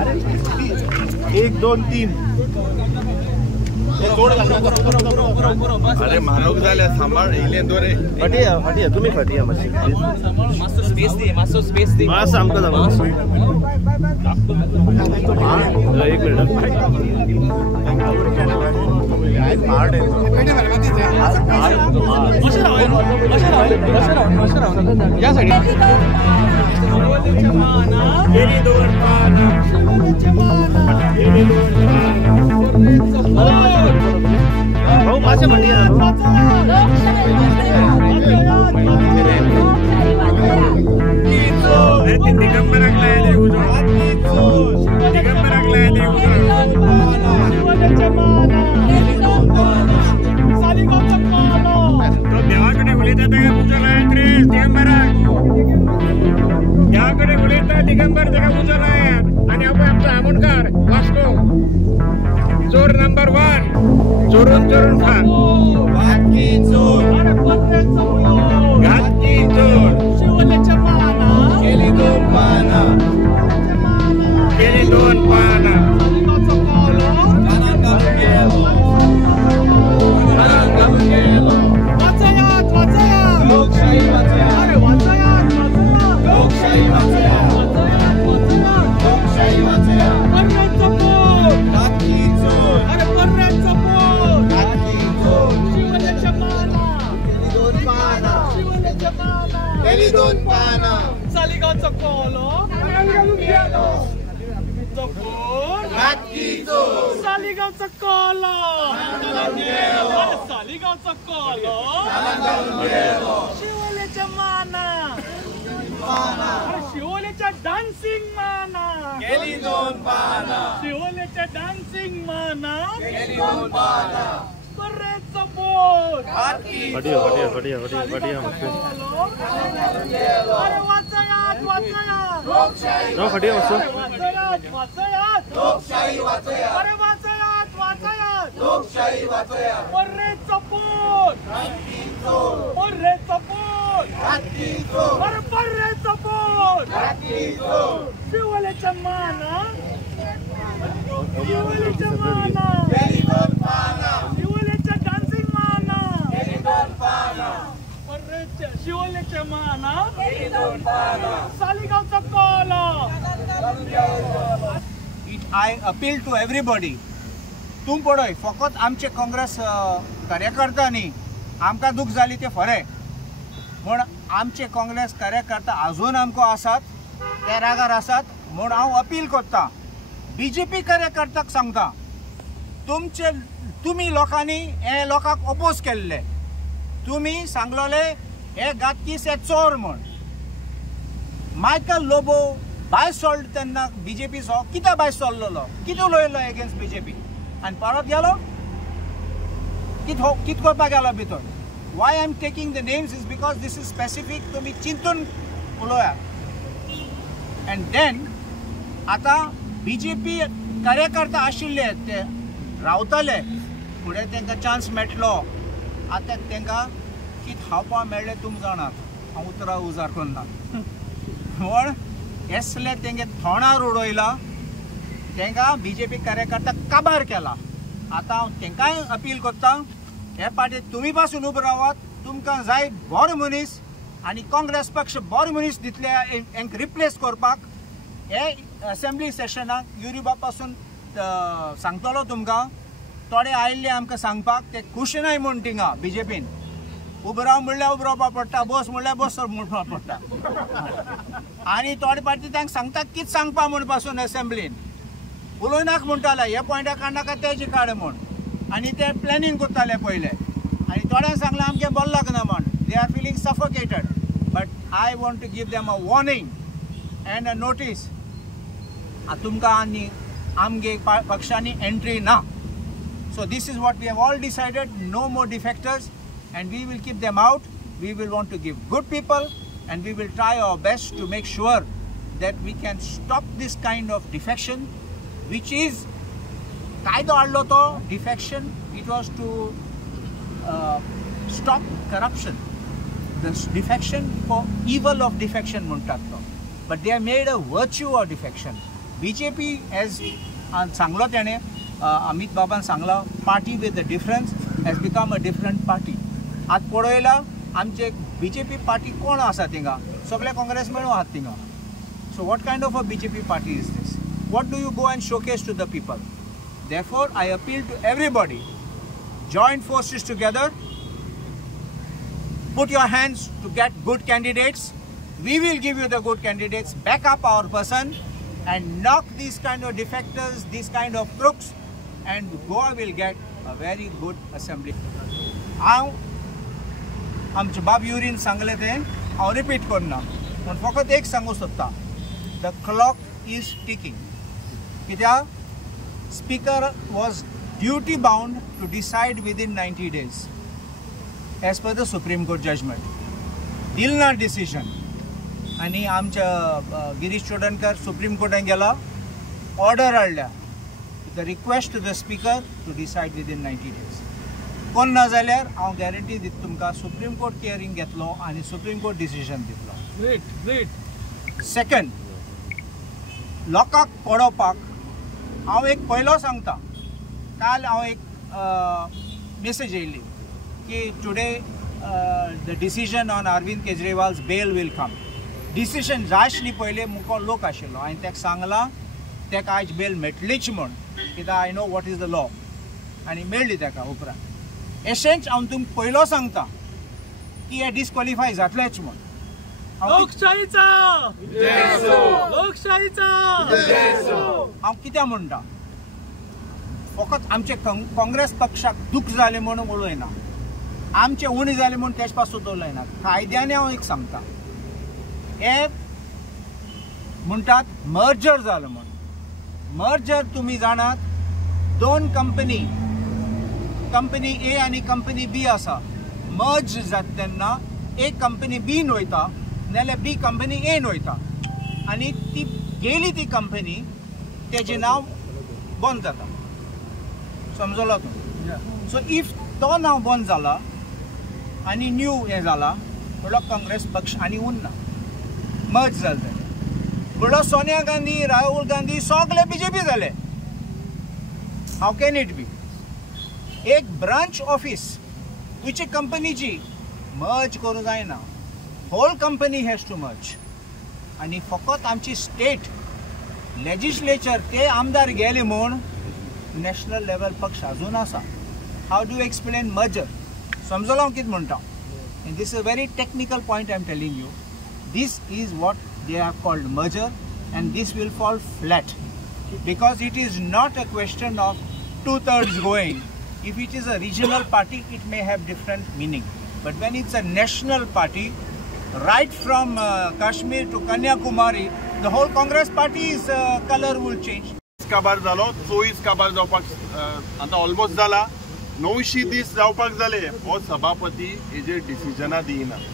1 2 3 अरे महाराज झाले सांभाळ इले दोरे फाटी तुम्ही फाटी मस्त स्पेस दे मस्त आमका जाऊ एक मिनिट हार्ड आहे या साइड भाऊ माझ्या म्हणली देवाकडे उलयता देवाकडे उलयता दिगंबर जगा उजलायात आणि आपण आमचा आमोणकार वाचतो चोर नंबर 1 चोरून खा घातकी चोर शिवलेच्या पाना केली 2 पाना लोकशाही सालिगावचा कोलो सालिगावचा कोलो सालिगावचा कोलो शिवलेच्या माना शिवलेच्या डान्सिंग माना गेली 2 पाना शिवलेच्या डान्सिंग माना गेली 2 पाना पर्रेचा बोट बढ़िया अरे वाचयात लोकशाही पर्रेचा बोट अरे पर्रेचा बोट शिवलेच्या माना शिवलेच्या डान्सिंग माना शिवलेच्या माना सालिगावचा कोलो I appeal to everybody. तुम पळय फकत आमचे काँग्रेस कार्यकर्त्यांनी आमकां दुख जाली ते खरें पण आमचे काँग्रेस कार्यकर्ता अजून आमकां आसात ते रागार आसात म्हूण हांव अपील करता बीजेपी कार्यकर्त्याक सांगता तुमी लोकांनी हे लोकांक अपोज केल्ले तुमी सांगलोले हे गातकीस हे चोर म्हण मायकल लोबो भायर सोडलो तेन्ना बीजेपी सो कित्याक भायर सोडलेलो कितें उलयलो एगेन्स्ट बीजेपी आनी परत गेलो कित करपाक गेलो भितर Y I am taking the names is because this is specific तुमी चिंतून उलोवया एंड देन आतां बीजेपी कार्यकर्ता आशिल्ले ते रावतले फुडें तांकां चान्स मेळटलो आतां तांकां कित खावपाक मेळ्ळें तुमी जाणात हांव उतरां उजार करना म्हण असले तेंगे थोणार उडयला तांकां बीजेपी कार्यकर्ता काबार केला आतां हांव तांकांय अपील करता हे पाटी तुमी पासून उबे रावात तुमकां जाय बरो मनीस आनी काँग्रेस पक्ष बरो मनीस दितले हांकां रिप्लेस करपाक हे असेंब्ली सेशनाक युरोपा पासून सांगतलो तुमकां थोडे आयिल्ले आमकां सांगपाक ते खुश नाय म्हूण थिंगा बीजेपीन उबे राव म्हणल्यार उबे रावपाक पडटा बस म्हणल्यार बस म्हणपाक पडटा आनी थोडे पाटी तांकां सांगता कितें सांगपा म्हूण पासून असेंब्लीन उलोयनाक म्हणटाले हे पॉयंटा काडनाका तेजी काड म्हूण आनी ते प्लॅनिंग करताले पयले आनी थोड्यांक सांगलें आमगे बरें लागना म्हूण they are feeling suffocated but I want to give them a warning and a notice तुमकां आनी आमगे पक्षांनी एंट्री ना so this is what we have all decided no more defectors and we will keep them out. We will want to give good people and we will try our best to make sure that we can stop this kind of defection which is कायदो हाडलो तो defection. It was to stop corruption. The defection for evil of defection म्हणतात तो. But they have made a virtue of defection. BJP has सांगलो तेणे अमित बाबान सांगला party with the difference has become a different party. आज पळयला आमचे BJP party कोण आसा थिंगा सगळे काँग्रेस मेळून आहात थिंगा. So what kind of a BJP party is this? What do you go and showcase to the people? Therefore, I appeal to everybody, join forces together, put your hands to get good candidates. We will give you the good candidates, back up our person and knock these kind of defectors, these kind of crooks, and Goa will get a very good assembly. हांव आमचे बाब urine सांगले ते हांव repeat करना पण फकत एक सांगू सोदता, द क्लॉक इज टिकिंग. कित्याक Speaker was duty bound to decide within 90 days as per the Supreme Court judgment. दिलना decision आणि आमच्या गिरीश चोडणकर सुप्रीम कोर्टान गेला, ऑर्डर हाडल्या the request to the speaker to decide within 90 days. कोण ना जाल्यार हांव गॅरंटी दिता तुमकां सुप्रीम कोर्ट केअरिंग घेतलो आनी सुप्रीम कोर्ट डिसिजन दितलो. सेकंड, लोकांक पडोवपाक हांव एक पयलो सांगता. काल हांव एक मेसेज येयल्ली की today the decision on Arvind Kejriwal's bail will come. Decision जाय आशिल्ली पयले मुको लोक आशिल्लो, हांवें ताका सांगलां ताका आयज बेल मेळटलीच म्हूण, कित्याक I know what is the law, आनी मेळ्ळी ताका उपरांत. एशेंच हांव तुमकां पयलो सांगता की हे डिस्क्वॉलिफाय जातलेच म्हूण. लोकशाहीचा लोकशाहीचा हांव कितें म्हणटा, फकत आमचे काँग्रेस पक्षाक दूख जालें म्हणून उलयना, आमचे उणी जालें म्हणून तेज पासून उलयना. कायद्याने हांव एक सांगता, हे म्हणटात मर्जर जालो म्हणून. मर्जर तुमी जाणात, दोन कंपनी ए आनी कंपनी बी आसा, मर्ज जाता तेन्ना एक कंपनी बीन वयता नाल्यार बी कंपनी एन वयता आनी ती गेली ती कंपनी तेजें नांव बंद जाता. समजलो तूं? सो इफ तो नांव बंद जाला आनी न्यू हें जाला म्हणल्यार काँग्रेस पक्ष आनी उरना, मर्ज जाले म्हणल्यार सोनिया गांधी, राहुल गांधी सगळे BJP जाले. How can it be? एक ब्रांच ऑफिस खंयची कंपनीची मर्ज करूं जायना, whole company has to merge. आनी फकत आमची स्टेट लेजिस्लेचर ते आमदार गेले म्हूण नॅशनल लेवल पक्ष अजून आसा. How do explain merger? समजलो हांव कितें म्हणटा? And this is a very technical point I am telling you. This is what they are called merger and this will fall flat because it is not a question of 2/3 going. If it is a regional party, it may have different meaning. But when it's a national party, right from Kashmir to Kanyakumari, the whole Congress party's color will change. काबार जालो 24 काबार जावपाक आता almost जाला. 900 दीस जावपाक जाले हो सभापती हेजे डिसिजना दिना.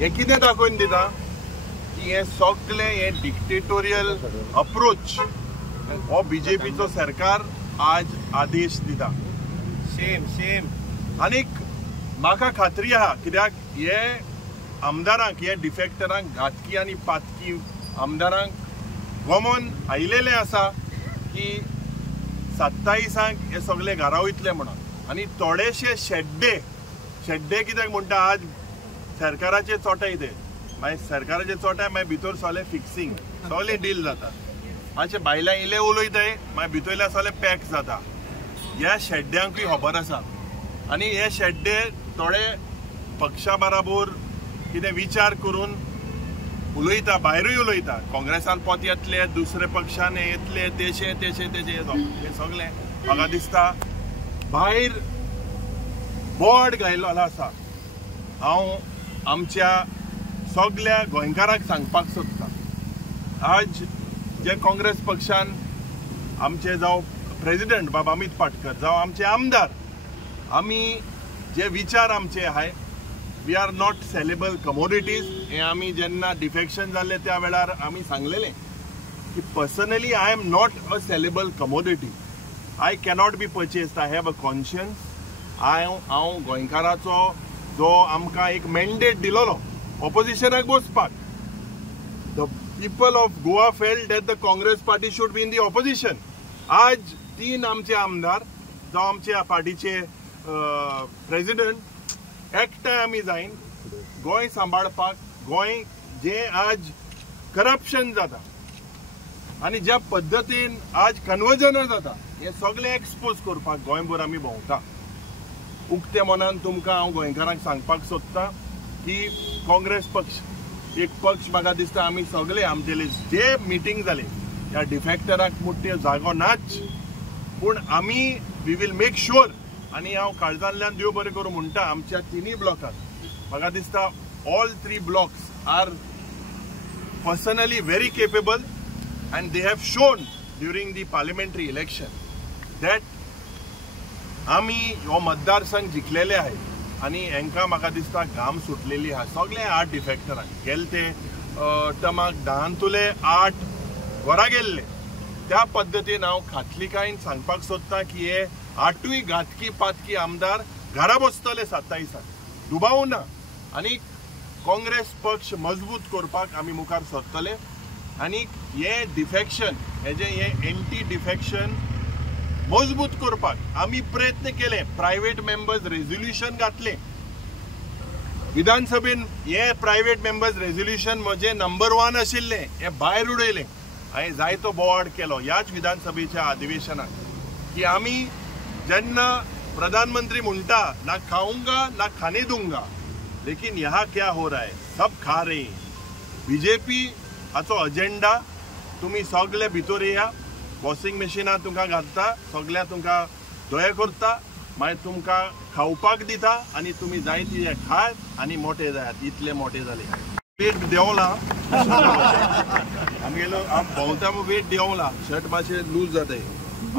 हे कितें दाखोवन दिता की हे सगळे हे डिक्टेटोरियल अप्रोच हो BJPचो सरकार आज आदेश दिता. सेम आनीक म्हाका खात्री आहा, कित्याक हे आमदारांक, हे डिफेक्टरांक, घातकी आनी पातकी आमदारांक गमोन आयिल्लें आसा की 27 हे सगळे घरा वयतले म्हणून. आनी थोडेशे शेड्डे कित्याक म्हणटा, आज सरकाराचे चोटाय ते मागीर सरकाराचे चोटाय मागीर भितर सगळे फिक्सिंग सगळे डील जाता. मातशे भायल्या इले उलयताय मागीर भितरल्या सगळे पॅक जाता. ह्या शेड्ड्यांकूय खबर आसा आनी हे शेड्डे थोडे पक्षा बराबर कितें विचार करून उलयता, भायरूय उलयता. काँग्रेसान पोत येतले, दुसरे पक्षान येतले, तेशे हे सगळे म्हाका दिसता भायर बोर्ड घायलो आसा. हांव आमच्या सगळ्या गोंयकारांक सांगपाक सोदता, आज जे काँग्रेस पक्षान आमचे जावं प्रेसिडेंट बाबा अमित पाटकर जावं आमचे आमदार, आमी जे विचार आमचे आहाय, we are not saleable commodities. हे आमी जेन्ना डिफेक्शन जाल्ले त्या वेळार आमी सांगलेले की personally I am not a saleable commodity. I cannot be purchased. I have a conscience. हांव गोंयकाराचो जो आमकां एक मॅन्डेट दिलोलो ऑपोजिशनाक बसपाक, the people of Goa felt that the Congress party should be in the opposition. आज 3 आमचे आमदार जो आमच्या पार्टीचे प्रेसिडेंट एकठांय आमी जायन गोंय सांबाळपाक, गोंय जे आज करप्शन जाता आनी ज्या पद्दतीन आज कन्वर्जन जाता हे सगळे एक्सपोज करपाक गोंयभर आमी भोंवता. उक्ते मनान तुमकां हांव गोंयकारांक सांगपाक सोदतां की काँग्रेस पक्ष एक पक्ष म्हाका दिसता आमी सगळे आमचे जे मिटींग जाले ह्या डिफेक्टराक मुठ्ठे जागो नाच, पूण आमी वी विल मेक शुअर आनी हांव काळजांतल्यान देव बरें करूं म्हणटा आमच्या 3 ब्लॉकांत म्हाका दिसता all 3 blocks are personally very capable and they have shown during the parliamentary election that आमी हो मतदारसंघ जिखलेले आहे आणि हांकां म्हाका दिसता घाम सुटलेली आहा सगळे 8 डिफेक्टरांक. गेले ते टमाक 10 वरां गेल्ले त्या पद्दतीन हांव खातलीकायेन सांगपाक सोदतां की हे 8य घातकी पातकी आमदार घरा बसतले 27 दुबाव ना आनी काँग्रेस पक्ष मजबूत करपाक आमी मुखार सरतले. आणि हे डिफेक्शन हे एंटी डिफेक्शन मजबूत करपाक आमी प्रयत्न केले. प्रायव्हेट मेंबर्स रेझोल्युशन घातले विधानसभेन. हे प्रायव्हेट मेंबर्स रेझोल्युशन म्हजे नंबर 1 आशिल्ले हे भायर उडयले. हांवें जायतो बोवाड केलो ह्याच विधानसभेच्या अधिवेशनात की आमी जेन्ना प्रधानमंत्री म्हणटा ना खाऊंगा ना खाने दूंगा लेकिन यहाँ क्या हो रहा है सब खा रहे. बीजेपी हाचो अजेंडा तुम्ही सगळे भितर येया, वॉशिंग मशीनात तुमकां घालता, सगळ्या तुमकां दोळे करता, मागीर तुमकां खावपाक दिता आनी तुमी जाय तितले खात आनी मोठे जायात. इतले मोठे जाले. वेट देंवला आमगेलो भोंवता वेट देंवला शर्ट मातशें लूज जाताय.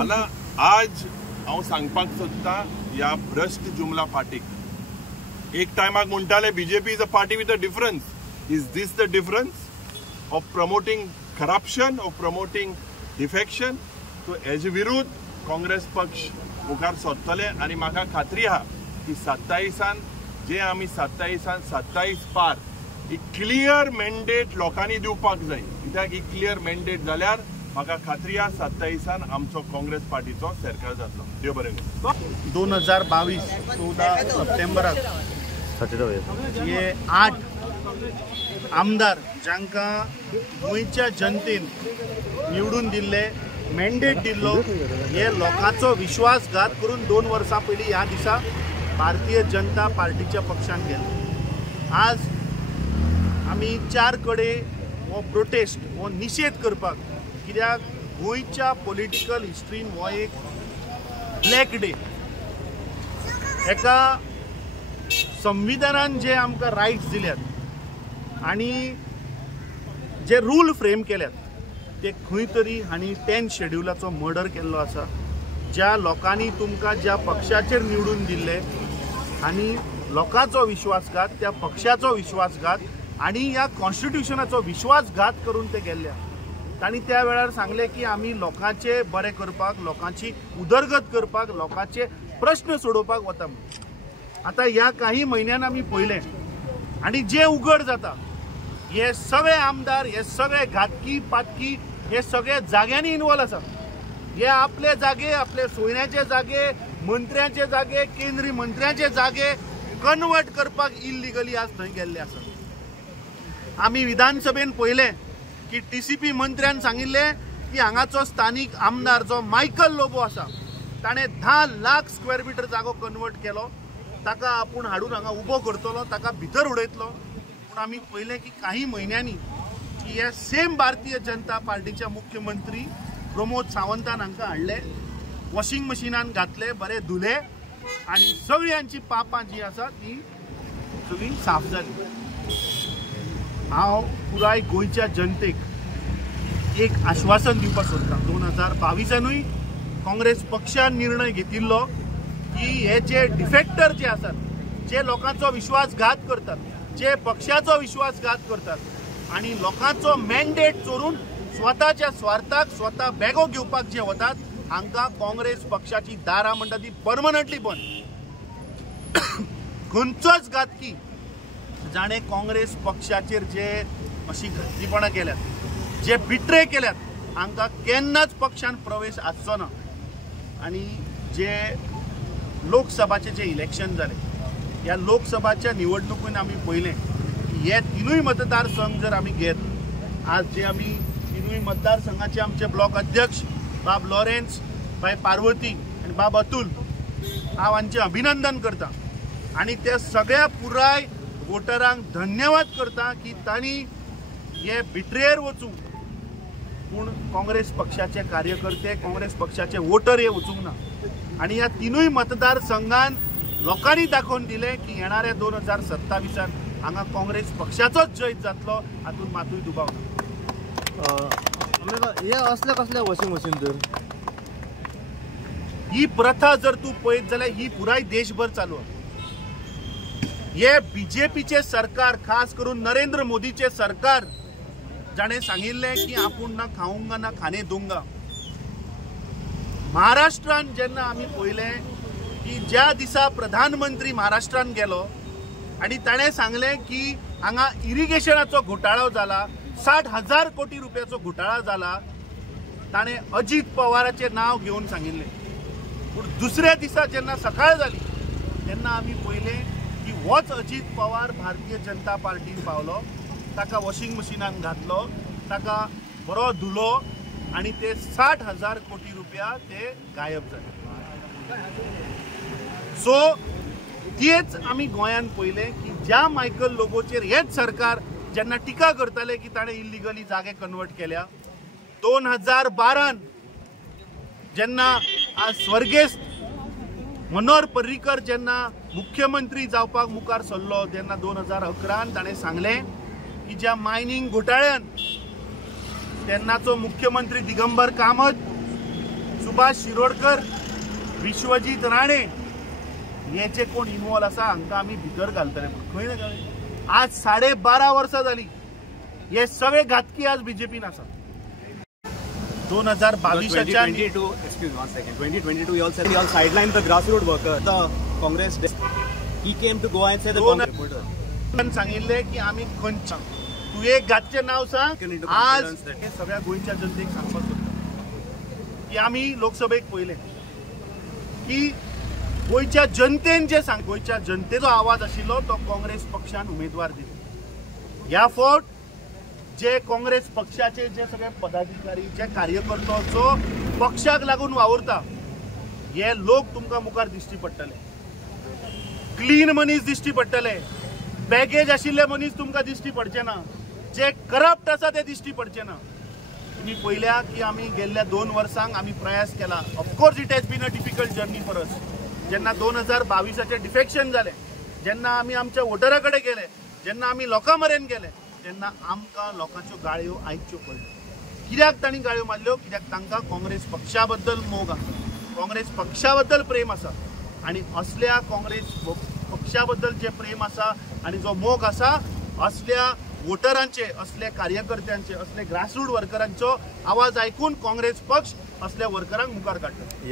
आनी आज हांव सांगपाक सोदतां ह्या भ्रश्ट जुमला पार्टीक एक टायमाक म्हणटाले BJP is a party with a difference. Is this the difference of promoting corruption, of promoting defection? So हेजे विरुद्ध काँग्रेस पक्ष मुखार सरतले आनी म्हाका खात्री आहा की 27 जे आमी 27 पार एक क्लियर मॅन्डेट लोकांनी दिवपाक जाय. कित्याक एक क्लियर मॅन्डेट जाल्यार म्हाका खात्री आहा 27 आमचो काँग्रेस पार्टीचो सरकार जातलो. देव बरें करूं. 2022 14 सप्टेंबराक हे 8 आमदार जांकां गोंयच्या जनतेन निवडून दिल्ले मॅन्डेट दिल्लो हे लोकांचो विश्वासघात करून 2 वर्सां पयलीं ह्या दिसा भारतीय जनता पार्टीच्या पक्षान गेले. आज आमी 4 कडेन हो प्रोटेस्ट हो निशेध करपाक, कित्याक गोंयच्या पॉलिटिकल हिस्ट्रीन हो एक ब्लॅक डे. एका संविधानान जे आमकां रायट्स दिल्यात आणि जे रूल फ्रेम केल्यात ते खंय तरी हांणी 10 शेड्युलाचो मर्डर केल्लो आसा. ज्या लोकांनी तुमकां ज्या पक्षाचेर निवडून दिल्ले आनी लोकांचो विश्वासघात, त्या पक्षाचो विश्वासघात आनी ह्या कॉन्स्टिट्युशनाचो विश्वासघात करून ते गेल्ले. तांणी त्या वेळार सांगले की आमी लोकांचे बरें करपाक, लोकांची उदरगत करपाक, लोकांचे प्रश्न सोडोवपाक वता. आतां ह्या काही म्हयन्यान आमी पळयलें आनी जे उघड जाता हे सगळे आमदार, हे सगळे घातकी पातकी, हे सगळे जाग्यांनी इन्वॉल्व आसा. हे आपले जागे, आपले सोयऱ्याचे जागे, मंत्र्याचे जागे, केंद्रीय मंत्र्याचे जागे कन्वर्ट करपाक इल्लिगली आज थंय गेल्ले आसा. आमी विधानसभेन पळयलें की TCP मंत्र्यान सांगिल्ले की हांगाचो स्थानीक आमदार जो मायकल लोबो आसा ताणें 10 लाख स्क्वेअर मिटर जागो कन्वर्ट केलो. ताका आपूण हाडून हांगा उबो करतलो, ताका भितर उडयतलो. पूण आमी पळयलें की काही म्हयन्यांनी की हे सेम भारतीय जनता पार्टीचे मुख्यमंत्री प्रमोद सावंतान हांकां हाडले, वॉशिंग मशिनान घातले, बरें धुले आनी सगळ्यांची पापां जी आसा ती सगळी साफ जाली. हांव पुराय गोंयच्या जनतेक एक आश्वासन दिवपाक सोदतां. 2022 काँग्रेस पक्षान निर्णय घेतिल्लो की हे जे डिफेक्टर जे आसात, जे लोकांचो विश्वासघात करतात, जे पक्षाचो विश्वासघात करतात आणि लोकांचो मॅन्डेट चोरून स्वताच्या स्वार्थाक स्वता बॅगो घेवपाक जे वतात हांकां काँग्रेस पक्षाची दारां म्हणटा ती परमनंटली बंद. खंयचोच घातकी जाणें काँग्रेस पक्षाचेर जे अशी घातकीपणां केल्यात जे बिट्रे केल्यात हांकां केन्नाच पक्षान प्रवेश आसचो ना। आणि जे लोकसभाचे जे इलेक्शन जाले, ह्या लोकसभाच्या निवडणुकीन आमी पळयलें की हे तिनूय मतदारसंघ जर आमी घेत, आज जे आमी तिनूय मतदारसंघाचे आमचे ब्लॉक अध्यक्ष बाब लॉरेन्स, बाय पार्वती आणि बाब अतुल, हांव हांचें अभिनंदन करता आणि त्या सगळ्या पुराय वोटरांक धन्यवाद करता की तांणी हे बिट्रेर वचूंक, पूण काँग्रेस पक्षाचे कार्यकर्ते, काँग्रेस पक्षाचे वोटर हे वचूंक ना। आणि ह्या तिनूय मतदारसंघान लोकांनी दाखोवन दिले की येणाऱ्या 2027 हांगा काँग्रेस पक्षाचोच जैत जातलो, हातूंत मातूय दुबाव ना। हे असले कसले वॉशिंग मशीन तर ही प्रथा जर तूं पळयत जाल्यार ही पुराय देशभर चालू आसा। हे बीजेपीचे सरकार, खास करून नरेंद्र मोदीचे सरकार, जाणे सांगिल्लें की आपूण ना खाऊंगा ना खाने दूंगा। महाराष्ट्रान जेन्ना आमी पळयलें की ज्या दिसा प्रधानमंत्री महाराष्ट्रान गेलो आणि ताणें सांगलें की हांगा इरिगेशनाचो घोटाळो जाला, 60,000 कोटी रुपयाचो घोटाळा जाला, ताणें अजित पवाराचें नांव घेवन सांगिल्लें। पूण दुसऱ्या दिसा जेन्ना सकाळ जाली तेन्ना आमी पळयलें की होच अजित पवार भारतीय जनता पार्टीन पावलो, ताका वॉशिंग मशिनान घातलो, ताका बरो धुलो आणि ते 60,000 कोटी रुपया ते गायब जाले। सो तेच आमी गोंयान पळयलें की ज्या मायकल लोबोचेर हेच सरकार जेन्ना टिका करताले की ताणें इल्लिगली जागे कन्वर्ट केल्या, 2012 जेन्ना आज स्वर्गेस्त मनोहर पर्रीकर जेन्ना मुख्यमंत्री जावपाक मुखार सरलो, तेन्ना 2011 ताणें सांगलें की ज्या मायनिंग घोटाळ्यान तेन्नाचो मुख्यमंत्री दिगंबर कामत, सुभाष शिरोडकर, विश्वजीत राणे हे जे कोण इन्वॉल्व आसा हांकां आमी भितर घालतले। खंय ना खंय आज 12.5 वर्सां जाली, हे सगळे घातकी आज बीजेपीन आसा। 2022च्या 2022 you all sidelined the grassroots worker, the Congress. He came to Goa and said the Congress reporter सांगिल्लें की आमी खंयच्या तूं एक घातचें नांव सांग। आज हे सगळ्या गोंयच्या जनतेक सांगपाक सोदता की आमी लोकसभेक पळयलें की गोंयच्या जनतेन जे सांग, गोंयच्या जनतेचो आवाज आशिल्लो तो काँग्रेस पक्षान उमेदवार दिलो। ह्या फावट जे काँग्रेस पक्षाचे जे सगळे पदाधिकारी, जे कार्यकर्तो जो पक्षाक लागून वावुरता, हे लोक तुमकां मुखार दिश्टी पडटले। क्लीन मनीस दिश्टी पडटले, बॅगेज आशिल्ले मनीस तुमकां दिश्टी पडचे ना, जे करप्ट आसा ते दिश्टी पडचे ना। तुम्ही पळयल्या की आमी गेल्ल्या 2 वर्सांक आमी प्रयास केला। Of course it has been a difficult journey for us. जेन्ना 2022चे डिफेक्शन जाले, जेन्ना आमी आमच्या वोटरा कडेन गेले, जेन्ना आमी लोकां मरेन गेले, तेन्ना आमकां लोकांच्यो गाळयो आयच्यो पडल्यो। कित्याक तांणी गाळयो मारल्यो? कित्याक तांकां काँग्रेस पक्षा बद्दल मोग आसा, काँग्रेस पक्षा बद्दल प्रेम आसा, आणि असल्या काँग्रेस पक्षा बद्दल जे प्रेम आसा आणि जो मोग आसा, असल्या वोटरांचे, असल्या कार्यकर्त्यांचे, असले ग्रासरूट वर्करांचो आवाज ऐकून काँग्रेस पक्ष असल्या वर्करांक मुखार काडटा।